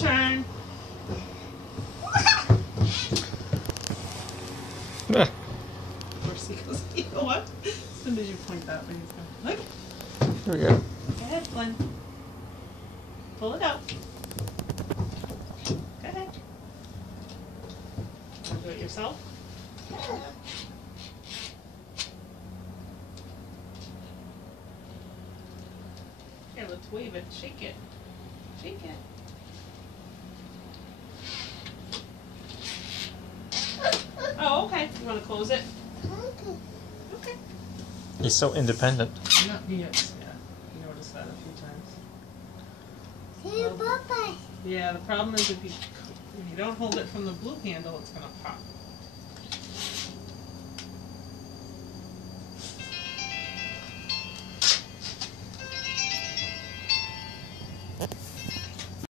turn. Nah. Of course he goes, you know what? As soon as you point that way, he's going, look. Here we go. Go ahead, Glenn. Pull it out. Go ahead. Want to do it yourself? Here, let's wave it. Shake it. Shake it. Oh, okay. You want to close it? Okay. He's so independent. No, he is. Yeah. You noticed that a few times. Hey, Papa. Yeah, the problem is if you don't hold it from the blue handle, it's going to pop.